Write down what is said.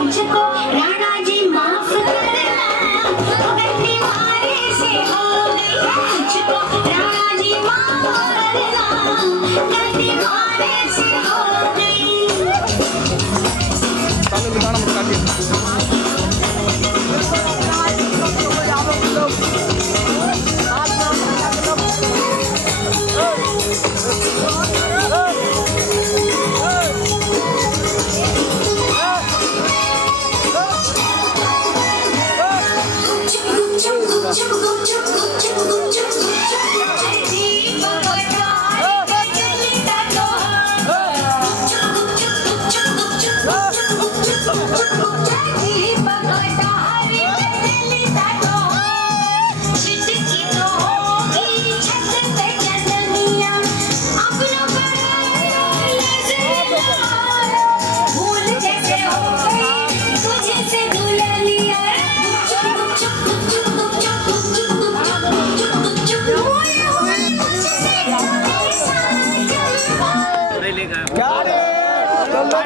मुझको राणा जी माफ करना, गद्दी मारे से हो गई। मुझको राणा जी माफ करना, गद्दी मारे से हो गई। चालू